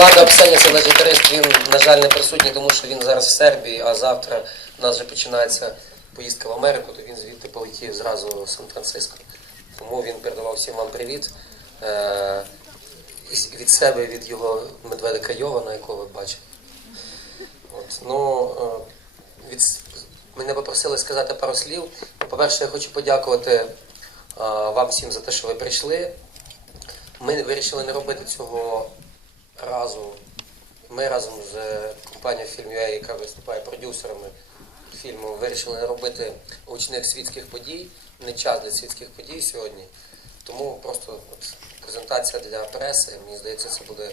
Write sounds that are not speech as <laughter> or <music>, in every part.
Влада Обсенів, наш гітарист, він, на жаль, не присутній, тому що він зараз в Сербії, а завтра у нас вже починається поїздка в Америку, то він звідти полетів зразу в Сан-Франциско. Тому він передавав всім вам привіт. Е, від себе, від його медведика Йована, якого ви бачите. От, ну, е, від, мене попросили сказати пару слів. По-перше, я хочу подякувати е, вам всім за те, що ви прийшли. Ми вирішили не робити цього разу. Ми разом з е, компанією Film.ua, яка виступає продюсерами фільму, вирішили робити гучних світських подій, не час для світських подій сьогодні. Тому просто от, презентація для преси, мені здається, це буде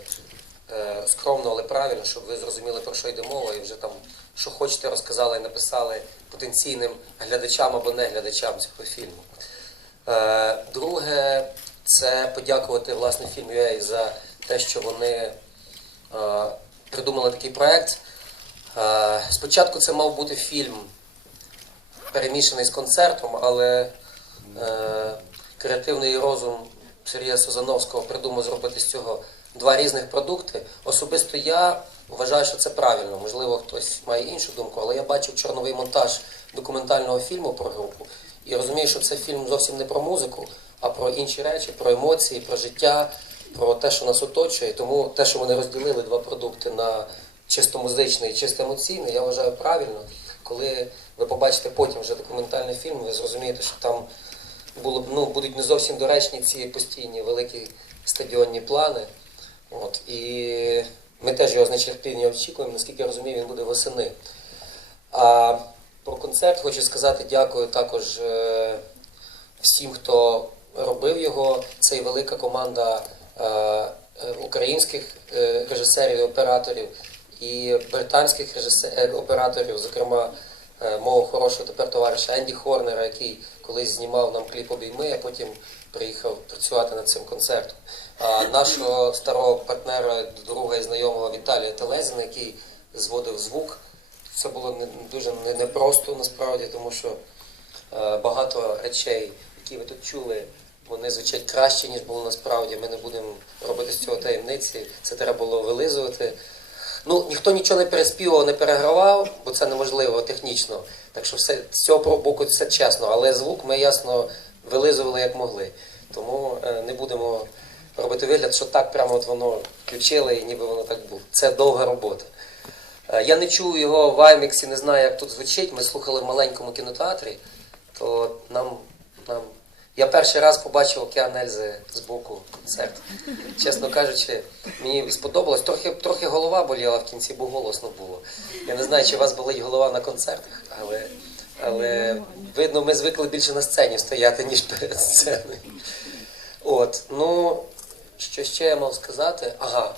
е, скромно, але правильно, щоб ви зрозуміли, про що йде мова, і вже там, що хочете, розказали і написали потенційним глядачам або не глядачам цього фільму. Е, Друге, це подякувати власне фільм UA за те, що вони е, придумали такий проект. Е, Спочатку це мав бути фільм перемішаний з концертом, але е, креативний розум Сергія Созановського придумав зробити з цього два різних продукти. Особисто я вважаю, що це правильно. Можливо, хтось має іншу думку, але я бачив чорновий монтаж документального фільму про групу і розумію, що це фільм зовсім не про музику, а про інші речі, про емоції, про життя, про те, що нас оточує. Тому те, що вони розділили два продукти на чисто музичний і чисто емоційний, я вважаю правильно. Коли ви побачите потім вже документальний фільм, ви зрозумієте, що там було ну, будуть не зовсім доречні ці постійні великі стадіонні плани. От, і ми теж його з нетерпінням очікуємо, наскільки я розумію, він буде восени. А про концерт хочу сказати дякую також е, всім, хто робив його. Це і велика команда українських е, режисерів і операторів і британських режисер, е, операторів, зокрема е, мого хорошого тепер товариша Енді Хорнера, який колись знімав нам кліп обійми, а потім приїхав працювати над цим концертом. А нашого старого партнера, друга і знайомого Віталія Телезина, який зводив звук. Це було не дуже не- непросто насправді, тому що е, багато речей, які ви тут чули, вони звучать краще, ніж було насправді. Ми не будемо робити з цього таємниці. Це треба було вилизувати. Ну, ніхто нічого не переспівав, не перегравав, бо це неможливо технічно. Так що все з цього боку все чесно, але звук ми ясно вилизували як могли. Тому е, не будемо робити вигляд, що так прямо от воно включили і ніби воно так було. Це довга робота. Е, Я не чув його в Айміксі, не знаю, як тут звучить. Ми слухали в маленькому кінотеатрі, то нам, нам... я перший раз побачив океан Ельзи з боку концерт. Чесно кажучи, мені сподобалось. Трохи, трохи голова боліла в кінці, бо голосно було. Я не знаю, чи у вас болить голова на концертах, але, але видно, ми звикли більше на сцені стояти, ніж перед сценою. От, ну, що ще я мав сказати? Ага,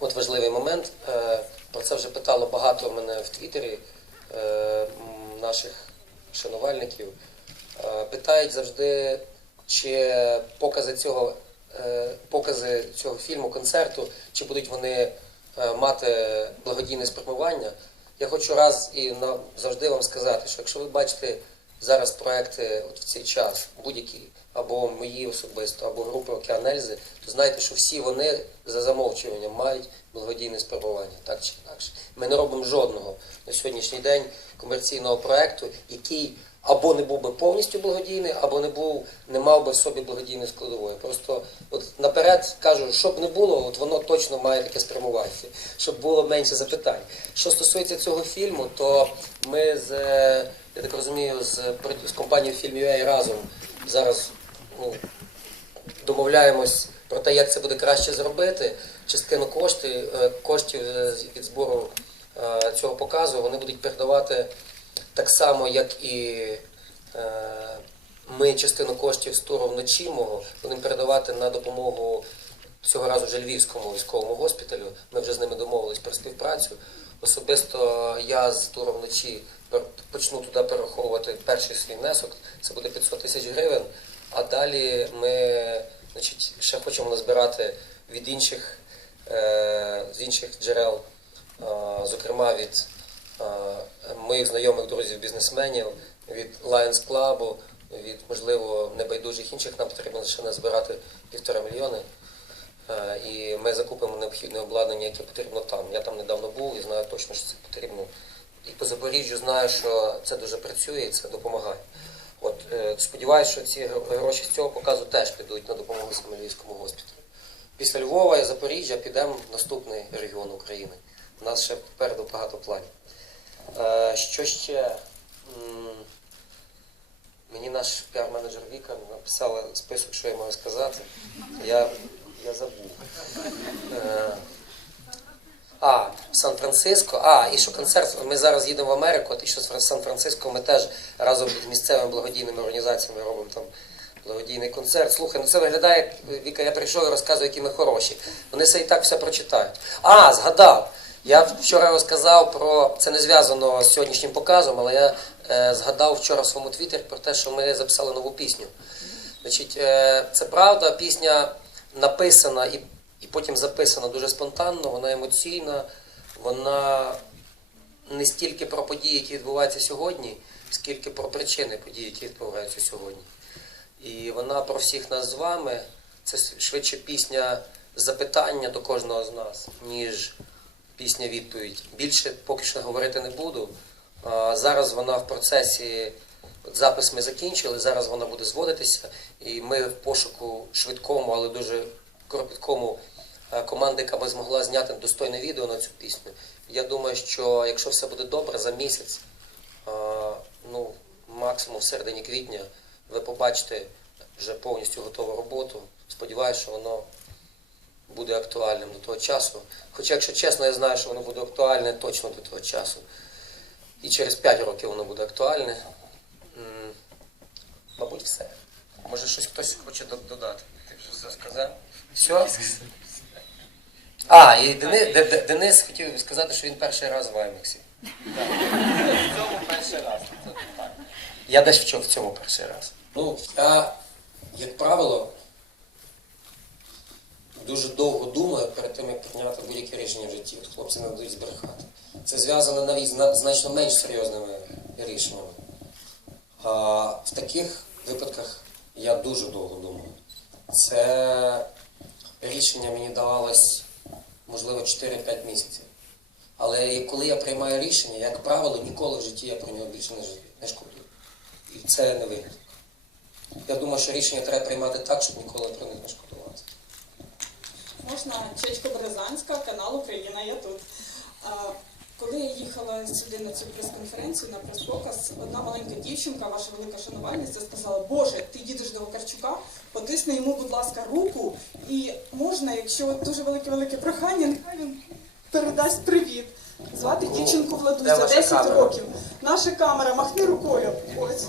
От важливий момент. Е, Про це вже питало багато мене в Твіттері е, наших шанувальників. Е, Питають завжди, чи покази цього, е, покази цього фільму, концерту, чи будуть вони е, мати благодійне спрямування. Я хочу раз і завжди вам сказати, що якщо ви бачите зараз проекти от в цей час, будь-які, або мої особисто, або групи Океан Ельзи, то знайте, що всі вони за замовчуванням мають благодійне спрямування, так чи інакше. Ми не робимо жодного на сьогоднішній день комерційного проекту, який або не був би повністю благодійний, або не був, не мав би в собі благодійної складової. Просто от наперед кажу, щоб не було, от воно точно має таке спрямування, щоб було менше запитань. Що стосується цього фільму, то ми з я так розумію, з, з компанією Film.ua разом зараз ну, домовляємось про те, як це буде краще зробити. Частину кошти, е, коштів від збору е, цього показу вони будуть передавати так само, як і е, ми частину коштів з туру вночі будемо передавати на допомогу цього разу вже Львівському військовому госпіталю. Ми вже з ними домовились про співпрацю. Особисто я з туру вночі почну туди перераховувати перший свій внесок. Це буде 500 тисяч гривень. А далі ми значить, ще хочемо назбирати від інших, е, з інших джерел, е, зокрема від моїх знайомих друзів бізнесменів, від Lions Club, від, можливо, небайдужих інших. Нам потрібно лише назбирати півтора мільйони. І ми закупимо необхідне обладнання, яке потрібно там. Я там недавно був і знаю точно, що це потрібно. І по Запоріжжю знаю, що це дуже працює і це допомагає. От е, сподіваюся, що ці гроші з цього показу теж підуть на допомогу саме Львівському госпіталю. Після Львова і Запоріжжя підемо в наступний регіон України. У нас ще попереду багато планів. Е, що ще? Мені наш піар-менеджер Віка написала список, що я маю сказати. Я, я забув. Е, а, Сан-Франциско. А, і що концерт. Ми зараз їдемо в Америку, і що з Сан-Франциско ми теж разом з місцевими благодійними організаціями робимо там благодійний концерт. Слухай, ну це виглядає, Віка, я прийшов і розказую, які ми хороші. Вони все і так все прочитають. А, згадав. Я вчора розказав про це не зв'язано з сьогоднішнім показом, але я е, згадав вчора в своєму твіттері про те, що ми записали нову пісню. Значить, е, це правда, пісня написана і, і потім записана дуже спонтанно, вона емоційна, вона не стільки про події, які відбуваються сьогодні, скільки про причини подій, які відбуваються сьогодні. І вона про всіх нас з вами. Це швидше пісня запитання до кожного з нас, ніж пісня відповідь. Більше поки що говорити не буду. Зараз вона в процесі, запис ми закінчили, зараз вона буде зводитися, і ми в пошуку швидкому, але дуже кропіткому команди, яка би змогла зняти достойне відео на цю пісню. Я думаю, що якщо все буде добре, за місяць, ну, максимум в середині квітня, ви побачите вже повністю готову роботу. Сподіваюся, що воно буде актуальним до того часу. Хоча, якщо чесно, я знаю, що воно буде актуальне точно до того часу. І через 5 років воно буде актуальне. Мабуть, все. Може, щось хтось хоче додати. Ти вже все сказав? Все? А, і Денис, Де- Де- Денис хотів сказати, що він перший раз в Аймексі. В цьому перший раз. Я десь вчив в цьому перший раз. Ну, я, як правило, дуже довго думаю перед тим, як прийняти будь-яке рішення в житті. От хлопці не дадуть збрехати. Це зв'язано навіть з значно менш серйозними рішеннями. А в таких випадках я дуже довго думаю. Це рішення мені давалось, можливо, 4-5 місяців. Але коли я приймаю рішення, як правило, ніколи в житті я про нього більше не, шкодую. І це не вигідно. Я думаю, що рішення треба приймати так, щоб ніколи про них не шкодувати. Можна Чечко Березанська, канал Україна, я тут. Коли я їхала сюди на цю прес-конференцію, на прес-показ, одна маленька дівчинка, ваша велика шанувальниця, сказала, Боже, ти їдеш до Вакарчука, потисни йому, будь ласка, руку, і можна, якщо дуже велике-велике прохання, нехай він передасть привіт. Звати дівчинку Владуся, ваша 10 камера? років. Наша камера, махни рукою. Ось.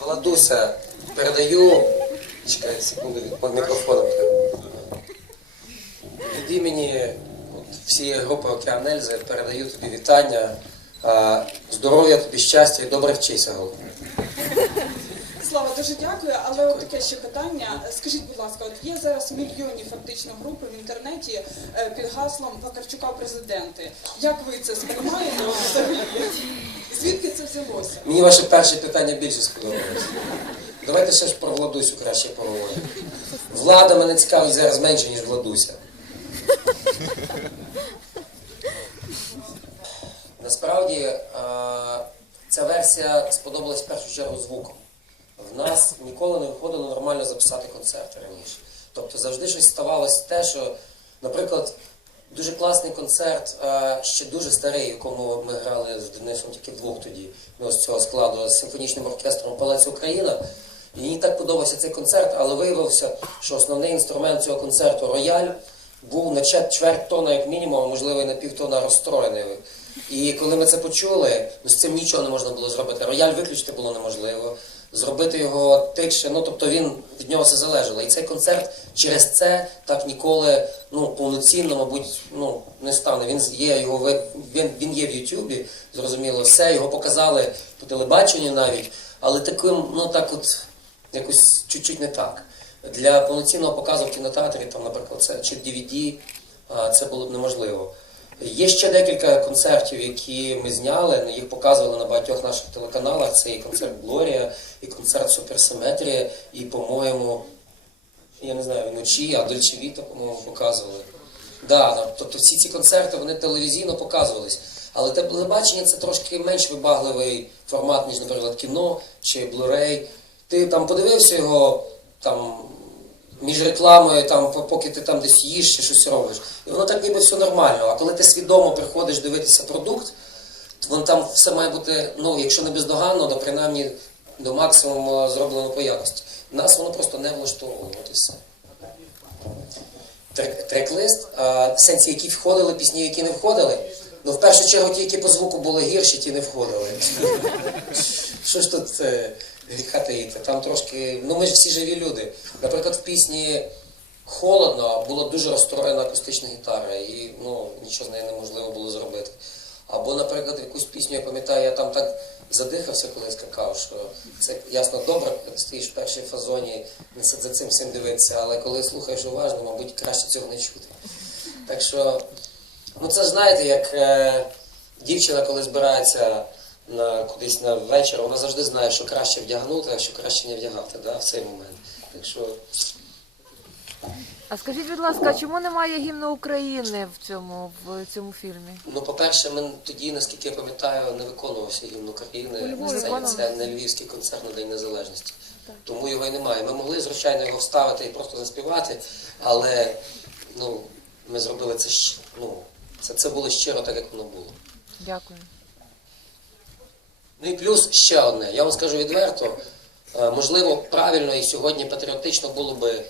Владуся, передаю. Чекай, секунду від мікрофоном. треба. Від імені всієї групи Океан Ельзи передаю тобі вітання. Здоров'я тобі, щастя і добре вчися. Слава, дуже дякую. Але от таке ще питання. Скажіть, будь ласка, от є зараз мільйонні фактично групи в інтернеті е, під гаслом Вакарчука президенти. Як ви це сприймаєте взагалі? Звідки це взялося? Мені ваше перше питання більше сподобалось. Давайте ще ж про Владусю краще поговоримо. Влада мене цікавить зараз менше, ніж Владуся. <laughs> Насправді е, ця версія сподобалась в першу чергу звуком. В нас ніколи не виходило нормально записати концерти раніше. Тобто завжди щось ставалося те, що, наприклад, дуже класний концерт, е, ще дуже старий, якому ми грали з Денисом тільки вдвох тоді, ну, з цього складу, з симфонічним оркестром Палац Україна. І мені так подобався цей концерт, але виявилося, що основний інструмент цього концерту рояль був на чверть, тона, як мінімум, а можливо і на півтона розстроєний. І коли ми це почули, ну, з цим нічого не можна було зробити. Рояль виключити було неможливо. Зробити його тихше, ну тобто він від нього все залежало. І цей концерт через це так ніколи ну, повноцінно, мабуть, ну, не стане. Він є його він, він є в Ютубі, зрозуміло, все його показали по телебаченню навіть, але таким, ну так от якось чуть-чуть не так. Для повноцінного показу в кінотеатрі, там, наприклад, це чи DVD, це було б неможливо. Є ще декілька концертів, які ми зняли, ну, їх показували на багатьох наших телеканалах. Це і концерт Глорія, і концерт Суперсиметрія, і, по-моєму, я не знаю, вночі, а Дольче Віта, по-моєму, показували. Да, ну, тобто всі ці концерти вони телевізійно показувались. Але телебачення це трошки менш вибагливий формат, ніж, наприклад, кіно чи Blu-ray. Ти там подивився його там між рекламою, там, поки ти там десь їш чи щось робиш. І воно так ніби все нормально. А коли ти свідомо приходиш дивитися продукт, то воно там все має бути, ну, якщо не бездоганно, то принаймні до максимуму зроблено по якості. Нас воно просто не влаштовувало, от і все. Трек- Трек-лист, в сенсі, які входили, пісні, які не входили. Ну, в першу чергу, ті, які по звуку були гірші, ті не входили. <laughs> Що ж тут гріха таїти? Там трошки. Ну ми ж всі живі люди. Наприклад, в пісні холодно була дуже розстроєна акустична гітара, і ну, нічого з нею неможливо було зробити. Або, наприклад, якусь пісню, я пам'ятаю, я там так задихався, коли скакав, що це ясно добре, коли стоїш в першій фазоні, не за цим всім дивитися, але коли слухаєш уважно, мабуть, краще цього не чути. Так що, ну це знаєте, як е, дівчина, коли збирається на, кудись на вечір, вона завжди знає, що краще вдягнути, а що краще не вдягати да, в цей момент. Так що А скажіть, будь ласка, чому немає гімну України в цьому в цьому фільмі? Ну, по-перше, ми тоді, наскільки я пам'ятаю, не виконувався гімн України на сцені. Це не львівський концерт на День Незалежності. Тому його і немає. Ми могли, звичайно, його вставити і просто заспівати, але ну, ми зробили це ну, це, це було щиро так, як воно було. Дякую. Ну і плюс ще одне. Я вам скажу відверто, е, можливо, правильно і сьогодні патріотично було би,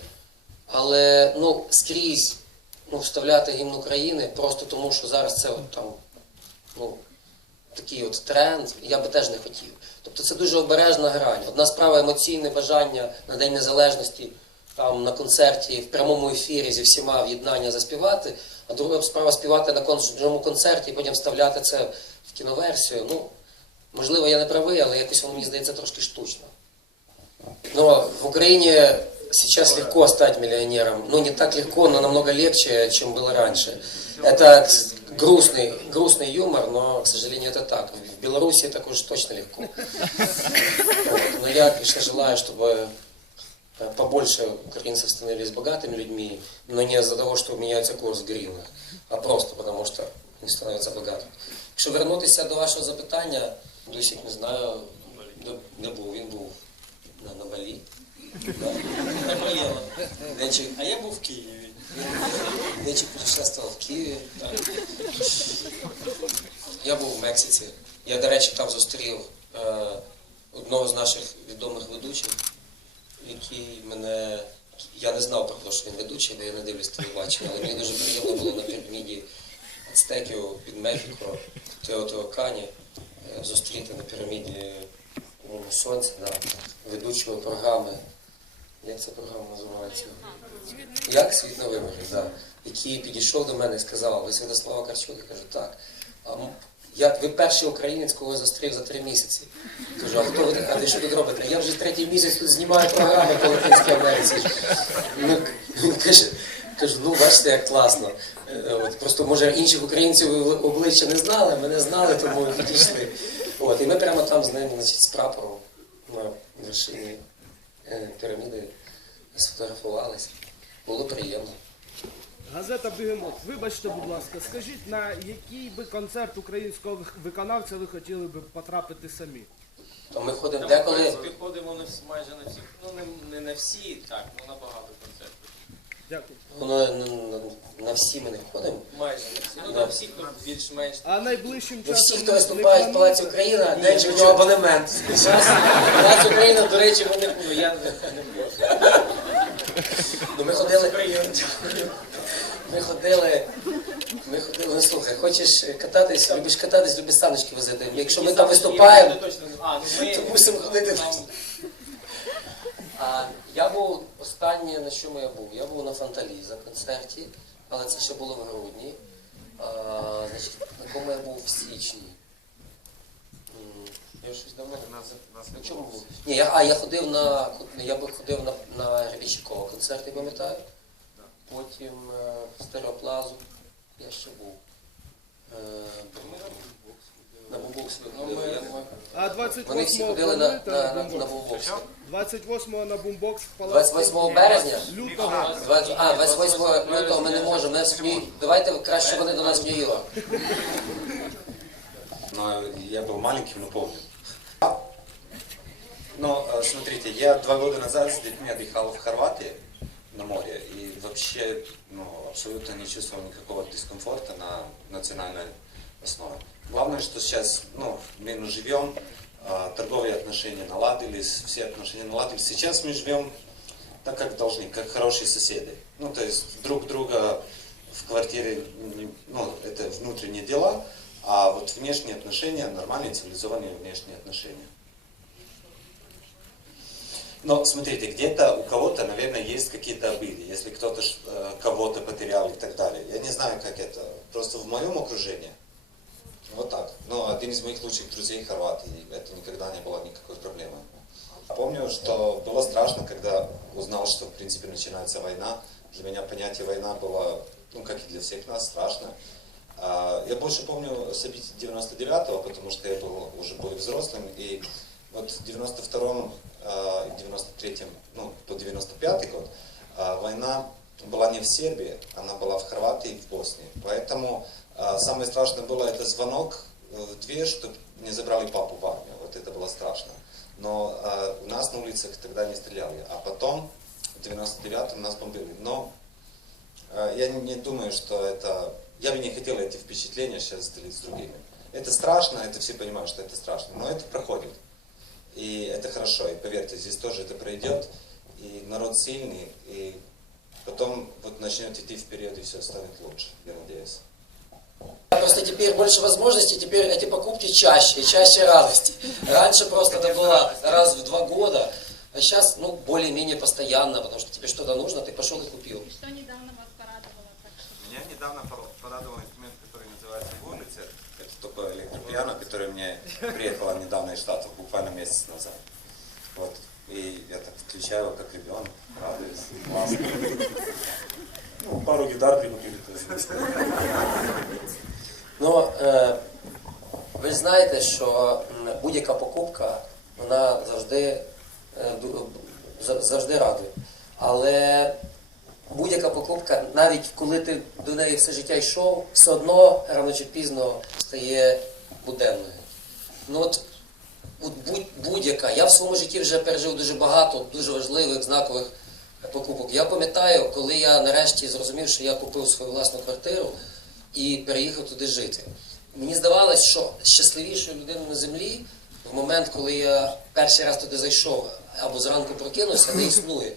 але ну, скрізь ну, вставляти гімн України просто тому, що зараз це от, там, ну, такий от тренд, я би теж не хотів. Тобто це дуже обережна грань. Одна справа емоційне бажання на День Незалежності, там на концерті в прямому ефірі зі всіма в'єднання заспівати, а друга справа співати на концертному концерті і потім вставляти це в кіноверсію. Ну, можливо, я не правий, але якось воно мені здається трошки штучно. Но в Украине сейчас легко стать миллионером. Ну, не так легко, но намного легче, чем было раньше. Это грустный, грустный юмор, но, к сожалению, это так. В Беларуси так уж точно легко. Вот. Но я, конечно, желаю, чтобы побольше украинцев становились богатыми людьми, но не из-за того, что меняется курс гривны, а просто потому, что они становятся богатими. Якщо вернутися до вашого запитання, досі не знаю, де, де був, він був на, на Балі. Наболело. Денчик, А я був в Києві. Денчик путешествував в Києві. Я був в Мексиці. Я, до речі, там зустрів е, одного з наших відомих ведучих, який мене. Я не знав про те, що він ведучий, бо я не дивлюсь телебачення, але мені дуже приємно було на піраміді Ацтеків під Мехіко, Теотеокані, е, зустріти на піраміді Сонця, да, ведучого програми. Як ця програма називається? Як світ на виборі, да. який підійшов до мене і сказав, ви Святослава Карчук? Я кажу, так. А я, ви перший українець, кого зустрів за три місяці. Кажу, а хто ви така? А ви що тут робите? Я вже третій місяць тут знімаю програми по Латинській Америці. Ну, <laughs> каже, кажу, ну бачите, як класно. Е, От, просто може інших українців обличчя не знали, мене знали, тому ми підійшли. От, і ми прямо там з ним значить, з прапором на вершині е, піраміди сфотографувалися. Було приємно. Газета Бігемот. Вибачте, будь ласка, скажіть, на який би концерт українського виконавця ви хотіли би потрапити самі? То ми ходимо деколи. принципі, ходимо майже на всі. Ну, не, не на всі, так, ну на багато концертів. Дякую. Ну, на, на, на всі ми не ходимо. Майже на всі. Ну, Да. на всі, хто більш-менш. А найближчим Ну, часом всі, хто не виступають в Палаці? Україна, день у нього абонемент. Палац Україна, до речі, не Ну, я не, не можу. Ну, ми ходили. Ми ходили. Ми ходили, ну слухай, хочеш кататись, любиш кататись, любиш саночки возити. Якщо ми там виступаємо, А, ну ми... то мусимо ходити. Там, А я був останнє, на чому я був? Я був на Фанталіза концерті, але це ще було в грудні. А, значить, на кому я був в січні. Я щось давно на чому був? Ні, я, а я ходив на я ходив на, на Гребінщикова концерт, я пам'ятаю. Потім е, в Стереоплазу я ще був. Е, На бумбокс ви Ну, ходили, ми- я думаю. А Вони всі 28-го ходили на, плануєте на, на на, на бумбокс? бумбокс. 28-го на бумбокс в палаці. 28 березня? Лютого. 20, а, 28 лютого ми не можемо. Нас в Нью- Давайте краще вони до нас в Нью-Йорк. <laughs> но я был маленьким, но помню. Но э, смотрите, я два года назад с детьми отдыхал в Хорватии на море и вообще ну, абсолютно не чувствовал никакого дискомфорта на национальной основе. Главное, что сейчас ну, мы живем, э, торговые отношения наладились, все отношения наладились. Сейчас мы живем так, как должны, как хорошие соседи. Ну, то есть друг друга в квартире, ну, это внутренние дела, а вот внешние отношения, нормальные цивилизованные внешние отношения. Но смотрите, где-то у кого-то, наверное, есть какие-то обиды, если кто-то э, кого-то потерял и так далее. Я не знаю, как это. Просто в моем окружении вот так. Но один из моих лучших друзей хорват, и это никогда не было никакой проблемы. Помню, что было страшно, когда узнал, что в принципе начинается война. Для меня понятие война было, ну как и для всех нас, страшно. А, Я больше помню события 99-го, потому что я был уже более взрослым, и вот в 92-м а, и 93-м, ну, по 95-й год, а, война была не в Сербии, она была в Хорватии и в Боснии. Поэтому а, самое страшное было это звонок в дверь, чтобы не забрали папу в армию. Вот это было страшно. Но а, у нас на улицах тогда не стреляли. А потом, в 99-м нас бомбили. Но а, я не думаю, что это... Я бы не хотел эти впечатления сейчас делить с другими. Это страшно, это все понимают, что это страшно, но это проходит. И это хорошо, и поверьте, здесь тоже это пройдет, и народ сильный, и потом вот начнет идти вперед, и все станет лучше, я надеюсь. Просто теперь больше возможностей, теперь эти покупки чаще, и чаще радости. Раньше просто это было раз в два года, а сейчас, ну, более-менее постоянно, потому что тебе что-то нужно, ты пошел и купил. Что недавно вас порадовало? Так что Меня недавно пор- порадовал инструмент, который называется Вулица. Это такое электропиано, которое мне приехало недавно из Штатов, буквально месяц назад. Вот. И я так включаю его как ребенок, радуюсь, классно. <laughs> Ну, пару гитар прикупили тоже. <laughs> Ну, е, ви знаєте, що будь-яка покупка, вона завжди, е, завжди радує. Але будь-яка покупка, навіть коли ти до неї все життя йшов, все одно рано чи пізно стає буденною. Ну от, от будь- будь-яка. Я в своєму житті вже пережив дуже багато дуже важливих, знакових покупок. Я пам'ятаю, коли я нарешті зрозумів, що я купив свою власну квартиру і переїхав туди жити. Мені здавалось, що щасливішої людини на землі в момент, коли я перший раз туди зайшов або зранку прокинувся, не існує.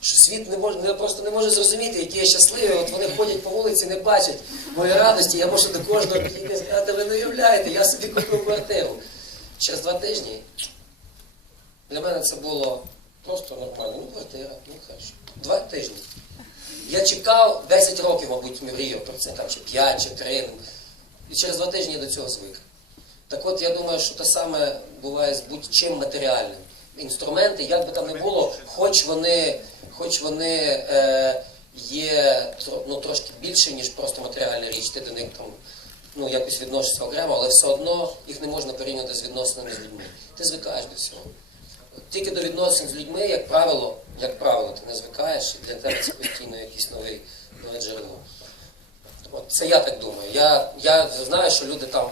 Що світ не може не, просто не може зрозуміти, які я щасливий. От вони ходять по вулиці, не бачать моєї радості. Я можу до кожного підійти і сказати, ви не уявляєте, я собі купив квартиру. Через два тижні для мене це було просто нормально. Ну, квартира, ну хорошо. Два тижні. Я чекав 10 років, мабуть, мріяв про це, там, чи 5, чи 3. І через два тижні я до цього звик. Так от я думаю, що те саме буває з будь-чим матеріальним. Інструменти, як би там не було, хоч вони, хоч вони е, є ну, трошки більше, ніж просто матеріальна річ, ти до них там ну, якось відносишся окремо, але все одно їх не можна порівняти з відносинами з людьми. Ти звикаєш до цього. Тільки до відносин з людьми, як правило, як правило, ти не звикаєш, і для тебе це постійно якийсь новий, нове джерело. От це я так думаю. Я, я знаю, що люди там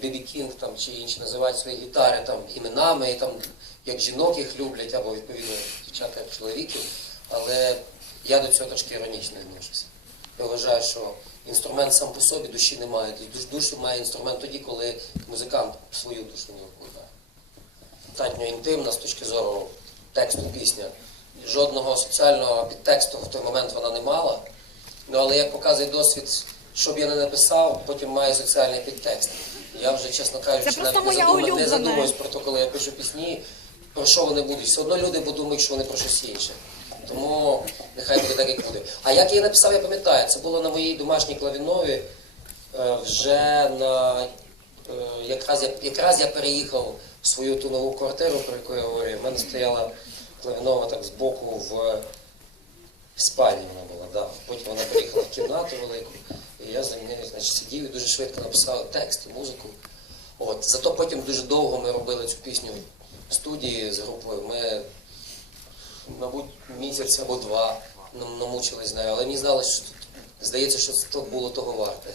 Бібі Кінг там, чи інші називають свої гітари там, іменами, і там, як жінок їх люблять, або відповідно дівчата як чоловіків. Але я до цього трошки іронічно відношуся. Я вважаю, що інструмент сам по собі душі не має. Душу має інструмент тоді, коли музикант свою душу нього вкладає. Достатньо інтимна з точки зору тексту пісня. Жодного соціального підтексту в той момент вона не мала. Ну, але як показує досвід, що б я не написав, потім має соціальний підтекст. Я вже, чесно кажучи, Це навіть не, не задумуюсь про те, коли я пишу пісні, про що вони будуть. Все одно люди подумають, що вони про щось інше. Тому нехай буде так, як буде. А як я її написав, я пам'ятаю, це було на моїй домашній клавінові е, вже на якраз я якраз я переїхав в свою ту нову квартиру, про яку я говорив. У мене стояла клавінова так збоку в в спальні вона була, да. Потім вона приїхала в кімнату велику, і я за нею значить, сидів і дуже швидко написав текст і музику. От. Зато потім дуже довго ми робили цю пісню в студії з групою. Ми, мабуть, місяць або два нам- намучились з нею, але мені здалося, що здається, що це було того варте.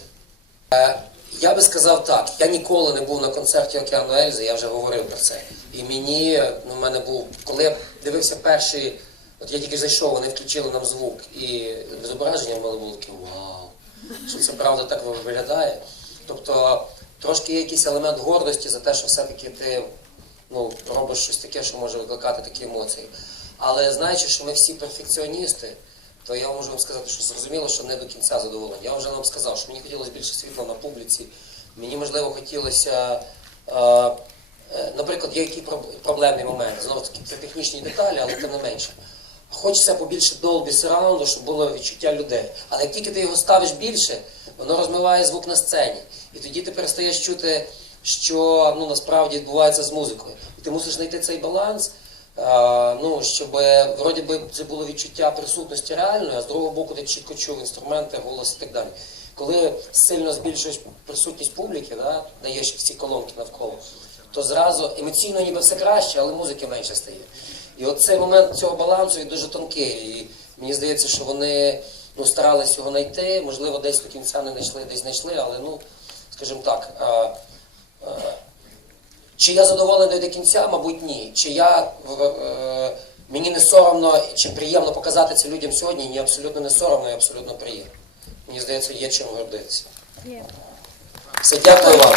Я би сказав так, я ніколи не був на концерті Океану Ельзи, я вже говорив про це. І мені, ну, в мене був, коли я дивився перший, от я тільки зайшов, вони включили нам звук, і зображення в мене було таке вау, що це правда так виглядає. Тобто трошки є якийсь елемент гордості за те, що все-таки ти ну, робиш щось таке, що може викликати такі емоції. Але знаючи, що ми всі перфекціоністи, то я можу вам сказати, що зрозуміло, що не до кінця задоволений. Я вже вам сказав, що мені хотілося більше світла на публіці. Мені можливо хотілося. Е, е, наприклад, є який проб- проблемний момент. Знову таки, це технічні деталі, але тим не менше. Хочеться побільше долбі сараунду, щоб було відчуття людей. Але як тільки ти його ставиш більше, воно розмиває звук на сцені. І тоді ти перестаєш чути, що ну, насправді відбувається з музикою. І ти мусиш знайти цей баланс, ну, щоб вроді би це було відчуття присутності реальної, а з другого боку ти чітко чув інструменти, голос і так далі. Коли сильно збільшуєш присутність публіки, да, даєш всі колонки навколо, то зразу емоційно ніби все краще, але музики менше стає. І от цей момент цього балансу він дуже тонкий. І мені здається, що вони ну, старались його знайти, можливо, десь до кінця не знайшли, десь знайшли, але ну, скажімо так. А, а, чи я задоволений до кінця? Мабуть, ні. Чи я е, мені не соромно чи приємно показати це людям сьогодні? Ні, абсолютно не соромно і абсолютно приємно. Мені здається, є чим гордитися. Все, дякую вам.